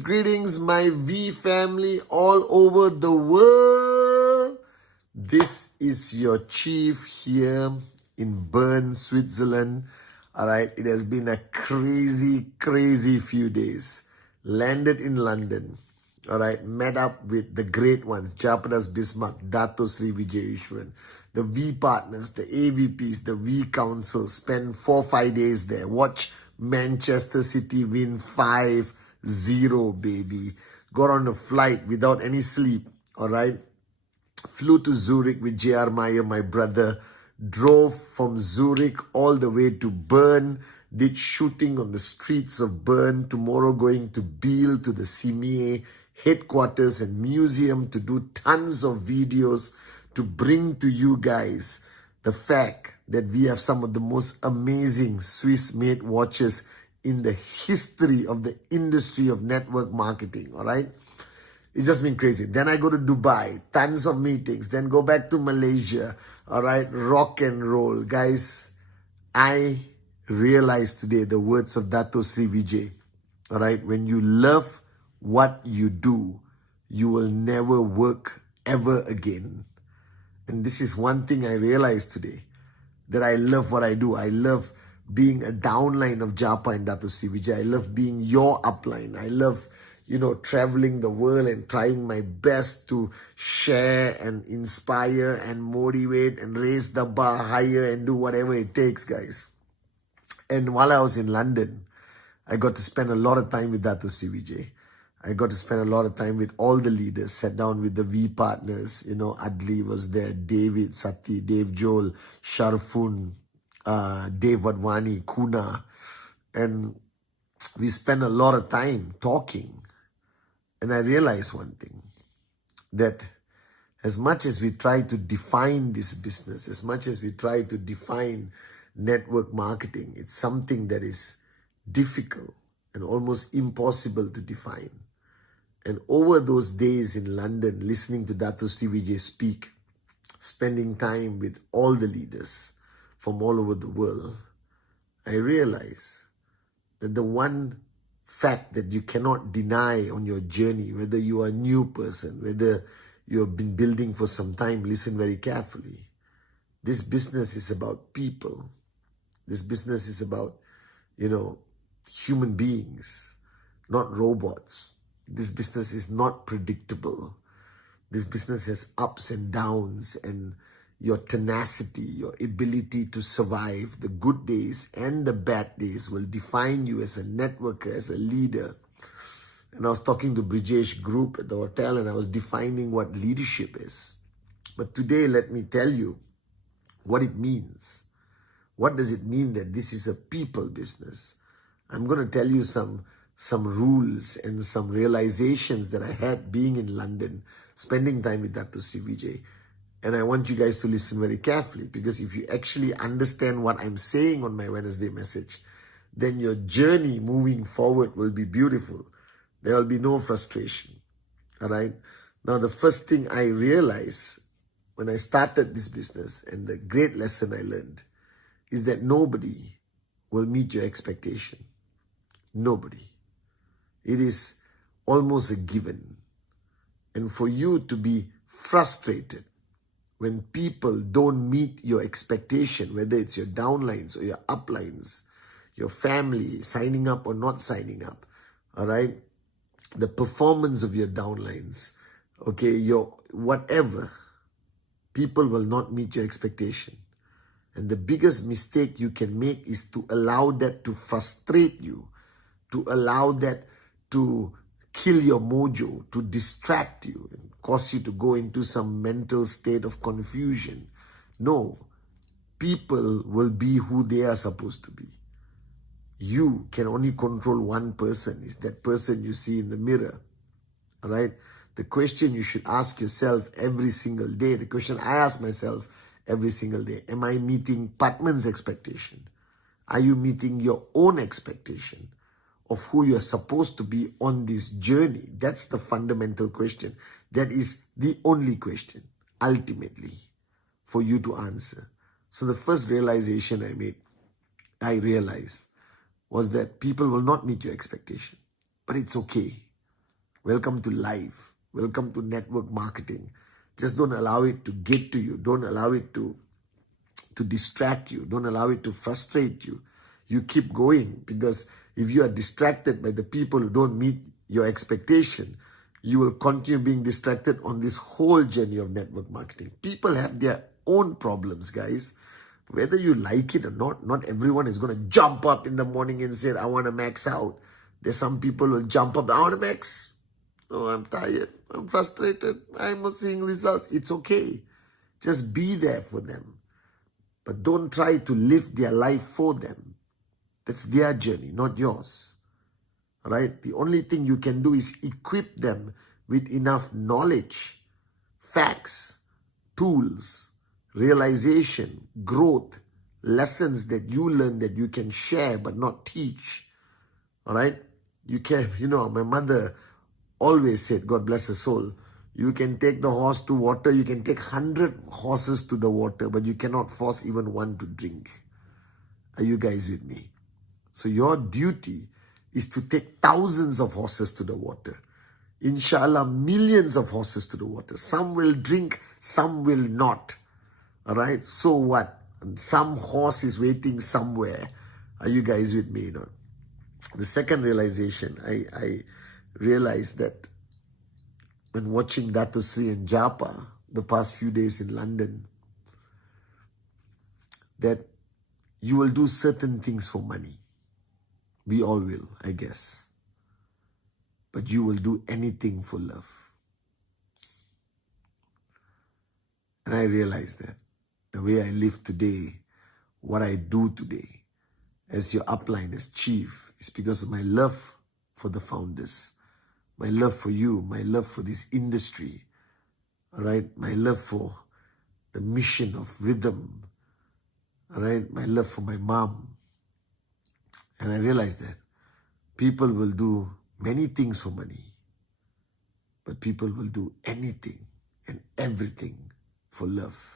Greetings, my V family all over the world. This is your chief here in Bern, Switzerland. All right, it has been a crazy few days. Landed in London. All right, met up with the great ones, Japadas Bismarck, Dato Sri Vijay Ishwaran, the V partners, the AVPs, the V council. Spent 4-5 days there. Watch Manchester City win 5-0, baby. Got on a flight without any sleep, all right? Flew to Zurich with J.R. Meyer, my brother. Drove from Zurich all the way to Bern. Did shooting on the streets of Bern. Tomorrow going to Biel, to the CME headquarters and museum to do tons of videos to bring to you guys the fact that we have some of the most amazing Swiss-made watches in the history of the industry of network marketing, all right? It's just been crazy. Then I go to Dubai, tons of meetings, then go back to Malaysia, all right? Rock and roll. Guys, I realized today the words of Dato Sri Vijay, all right? When you love what you do, you will never work ever again. And this is one thing I realized today, that I love what I do. I love being a downline of Japa and Dato Sri Vijay. I love being your upline. I love, traveling the world and trying my best to share and inspire and motivate and raise the bar higher and do whatever it takes, guys. And while I was in London, I got to spend a lot of time with Dato Sri Vijay. I got to spend a lot of time with all the leaders, sat down with the V partners, Adli was there, David, Sati, Dave Joel, Sharfun, Dave Wadwani, Kuna. And we spent a lot of time talking. And I realized one thing, that as much as we try to define this business, as much as we try to define network marketing, it's something that is difficult and almost impossible to define. And over those days in London, listening to Dato Sri Vijay speak, spending time with all the leaders from all over the world, I realized that the one fact that you cannot deny on your journey, whether you are a new person, whether you have been building for some time, listen very carefully. This business is about people. This business is about, human beings, not robots. This business is not predictable. This business has ups and downs, and your tenacity, your ability to survive the good days and the bad days will define you as a networker, as a leader. And I was talking to Brijesh Group at the hotel, and I was defining what leadership is. But today, let me tell you what it means. What does it mean that this is a people business? I'm going to tell you some rules and some realizations that I had being in London, spending time with Dato Sri Vijay. And I want you guys to listen very carefully, because if you actually understand what I'm saying on my Wednesday message, then your journey moving forward will be beautiful. There will be no frustration. All right? Now, the first thing I realized when I started this business, and the great lesson I learned, is that nobody will meet your expectation. Nobody. It is almost a given. And for you to be frustrated when people don't meet your expectation, whether it's your downlines or your uplines, your family signing up or not signing up, all right? The performance of your downlines, okay, your whatever, people will not meet your expectation. And the biggest mistake you can make is to allow that to frustrate you, to allow that to kill your mojo, to distract you and cause you to go into some mental state of confusion. No, people will be who they are supposed to be. You can only control one person. Is that person you see in the mirror. All right? The question you should ask yourself every single day, the question I ask myself every single day, am I meeting Pathman's expectation? Are you meeting your own expectation of who you're supposed to be on this journey? That's the fundamental question. That is the only question, ultimately, for you to answer. So the first realization I realized, was that people will not meet your expectation. But it's okay. Welcome to life. Welcome to network marketing. Just don't allow it to get to you. Don't allow it to distract you. Don't allow it to frustrate you. You keep going, because if you are distracted by the people who don't meet your expectation, you will continue being distracted on this whole journey of network marketing. People have their own problems, guys. Whether you like it or not everyone is going to jump up in the morning and say, I want to max out. There's some people who will jump up, I want to max. Oh, I'm tired. I'm frustrated. I'm not seeing results. It's okay. Just be there for them. But don't try to live their life for them. That's their journey, not yours. All right? The only thing you can do is equip them with enough knowledge, facts, tools, realization, growth, lessons that you learn that you can share but not teach. All right? You can, my mother always said, God bless her soul, you can take the horse to water, you can take 100 horses to the water, but you cannot force even one to drink. Are you guys with me? So your duty is to take thousands of horses to the water. Inshallah, millions of horses to the water. Some will drink, some will not. All right, so what? And some horse is waiting somewhere. Are you guys with me? The second realization, I realized that when watching Dato Sri and Japa the past few days in London, that you will do certain things for money. We all will, I guess. But you will do anything for love. And I realized that. The way I live today, what I do today, as your upline, as chief, is because of my love for the founders, my love for you, my love for this industry, all right, my love for the mission of rhythm, all right, my love for my mom. And I realized that people will do many things for money, but people will do anything and everything for love.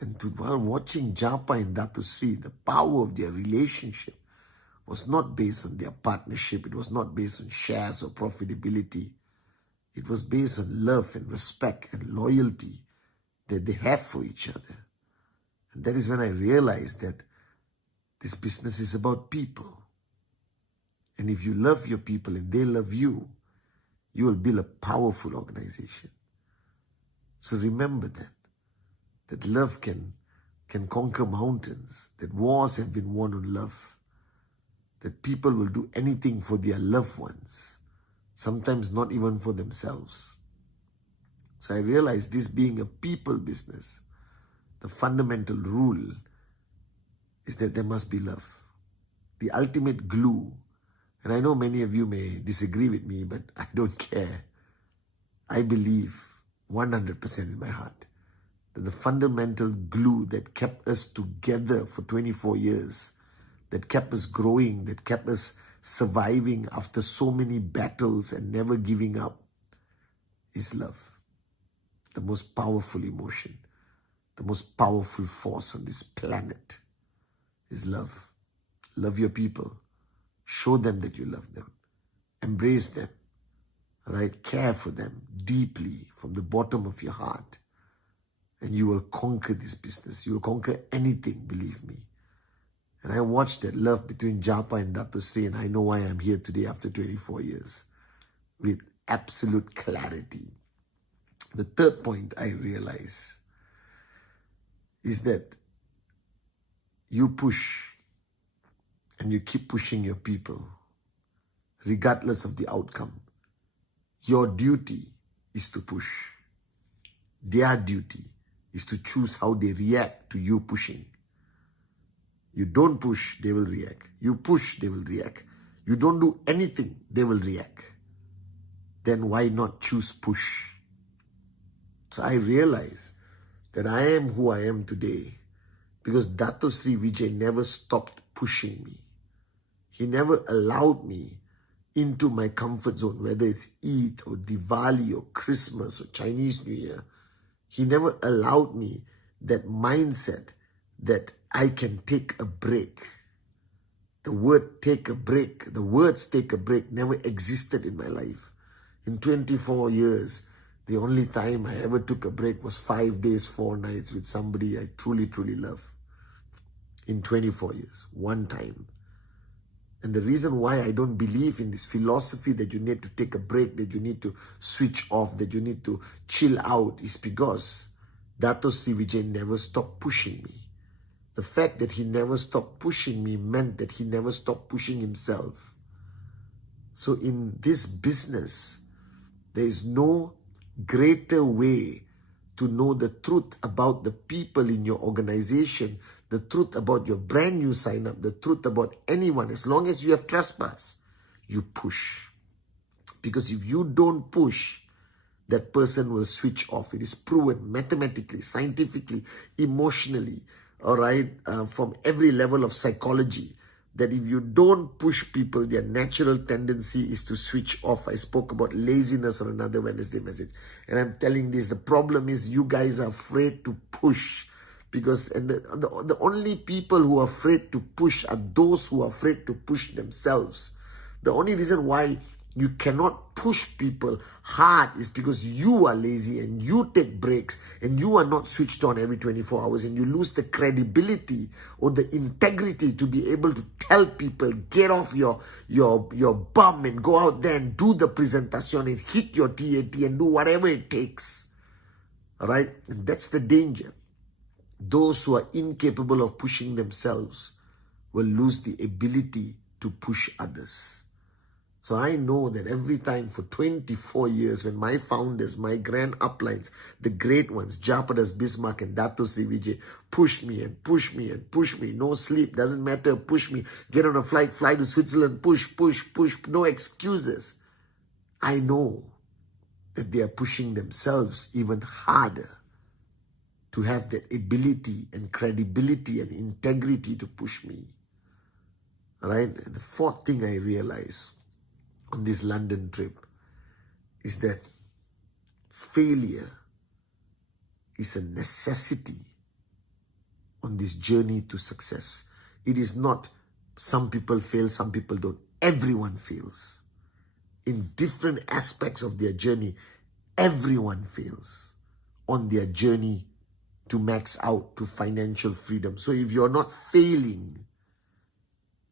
And while watching Japa and Dato Sri, the power of their relationship was not based on their partnership. It was not based on shares or profitability. It was based on love and respect and loyalty that they have for each other. And that is when I realized that this business is about people. And if you love your people and they love you, you will build a powerful organization. So remember that love can conquer mountains, that wars have been won on love, that people will do anything for their loved ones, sometimes not even for themselves. So I realized this being a people business, the fundamental rule is that there must be love. The ultimate glue, and I know many of you may disagree with me, but I don't care. I believe 100% in my heart that the fundamental glue that kept us together for 24 years, that kept us growing, that kept us surviving after so many battles and never giving up, is love. The most powerful emotion, the most powerful force on this planet is love. Love your people. Show them that you love them. Embrace them. All right? Care for them deeply from the bottom of your heart. And you will conquer this business. You will conquer anything, believe me. And I watched that love between Japa and Dato Sri, and I know why I'm here today after 24 years with absolute clarity. The third point I realize is that you push and you keep pushing your people regardless of the outcome. Your duty is to push. Their duty is to choose how they react to you pushing. You don't push, they will react. You push, they will react. You don't do anything, they will react. Then why not choose push? So I realize that I am who I am today because Dato Sri Vijay never stopped pushing me. He never allowed me into my comfort zone, whether it's Eid or Diwali or Christmas or Chinese New Year. He never allowed me that mindset that I can take a break. The word take a break, the words take a break never existed in my life. In 24 years, the only time I ever took a break was 5 days, 4 nights with somebody I truly, truly love. In 24 years, one time. And the reason why I don't believe in this philosophy that you need to take a break, that you need to switch off, that you need to chill out is because Dato Sri Vijay never stopped pushing me. The fact that he never stopped pushing me meant that he never stopped pushing himself. So in this business, there is no greater way to know the truth about the people in your organization, the truth about your brand new sign-up, the truth about anyone. As long as you have trespass, you push. Because if you don't push, that person will switch off. It is proven mathematically, scientifically, emotionally, all right, from every level of psychology, that if you don't push people, their natural tendency is to switch off. I spoke about laziness on another Wednesday message. And I'm telling this, the problem is you guys are afraid to push. Because the only people who are afraid to push are those who are afraid to push themselves. The only reason why you cannot push people hard is because you are lazy and you take breaks and you are not switched on every 24 hours and you lose the credibility or the integrity to be able to tell people, get off your bum and go out there and do the presentation and hit your TAT and do whatever it takes. All right? And that's the danger. Those who are incapable of pushing themselves will lose the ability to push others. So I know that every time for 24 years when my founders, my grand uplines, the great ones, Japadas, Bismarck and Dato Sri Vijay, push me and push me and push me. No sleep, doesn't matter, push me. Get on a flight, fly to Switzerland, push, no excuses. I know that they are pushing themselves even harder to have that ability and credibility and integrity to push me. All right? And the fourth thing I realized on this London trip is that failure is a necessity on this journey to success. It is not some people fail, some people don't. Everyone fails. In different aspects of their journey, everyone fails on their journey to max out to financial freedom. So if you're not failing,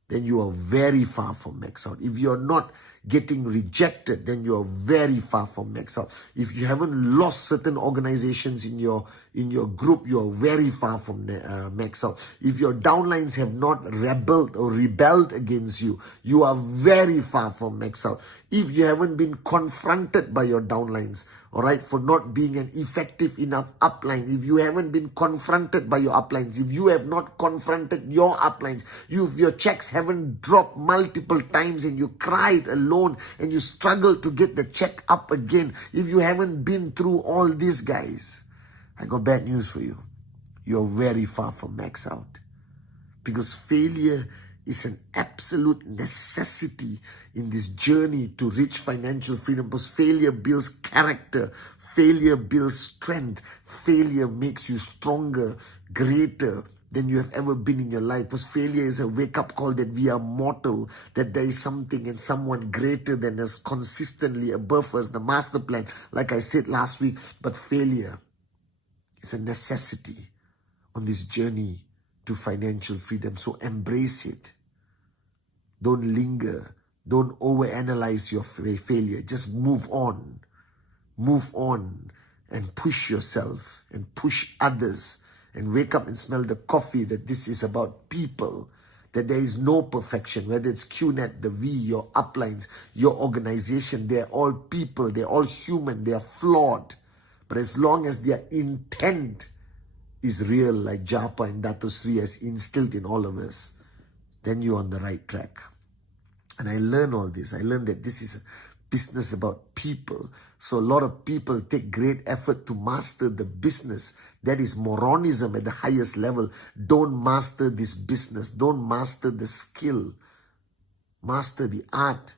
then you are very far from max out. If you're not getting rejected, then you are very far from max out. If you haven't lost certain organizations in your group, you are very far from max out. If your downlines have not rebelled against you, you are very far from max out. If you haven't been confronted by your downlines, all right, for not being an effective enough upline, if you haven't been confronted by your uplines, if you have not confronted your uplines, if your checks haven't dropped multiple times and you cried alone and you struggled to get the check up again, if you haven't been through all these guys, I got bad news for you. You're very far from max out. Because failure is an absolute necessity in this journey to reach financial freedom. Because failure builds character. Failure builds strength. Failure makes you stronger, greater than you have ever been in your life. Because failure is a wake-up call that we are mortal, that there is something and someone greater than us, consistently above us, the master plan, like I said last week. But failure is a necessity on this journey to financial freedom. So embrace it. Don't linger. Don't overanalyze your failure. Just move on. Move on and push yourself and push others and wake up and smell the coffee, that this is about people, that there is no perfection, whether it's QNet, the V, your uplines, your organization, they're all people, they're all human, they're flawed. But as long as their intent is real, like Japa and Dato Sri has instilled in all of us, then you're on the right track. And I learned all this. I learned that this is a business about people. So a lot of people take great effort to master the business. That is moronism at the highest level. Don't master this business. Don't master the skill. Master the art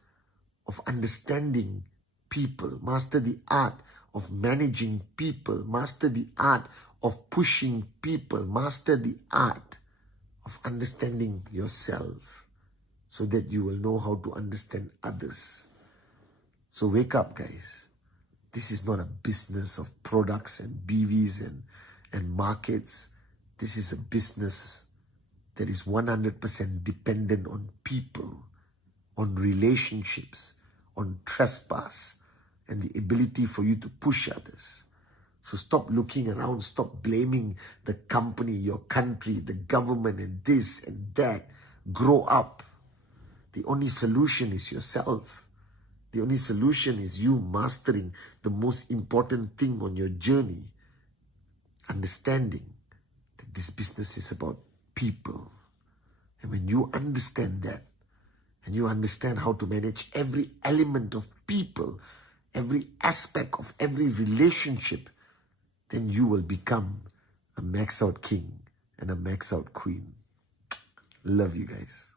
of understanding people. Master the art of managing people. Master the art of pushing people. Master the art of understanding yourself, so that you will know how to understand others. So wake up, guys. This is not a business of products and BVs and markets. This is a business that is 100% dependent on people, on relationships, on trespass, and the ability for you to push others. So stop looking around, stop blaming the company, your country, the government, and this and that. Grow up. The only solution is yourself. The only solution is you mastering the most important thing on your journey. Understanding that this business is about people. And when you understand that, and you understand how to manage every element of people, every aspect of every relationship, then you will become a max out king and a max out queen. Love you guys.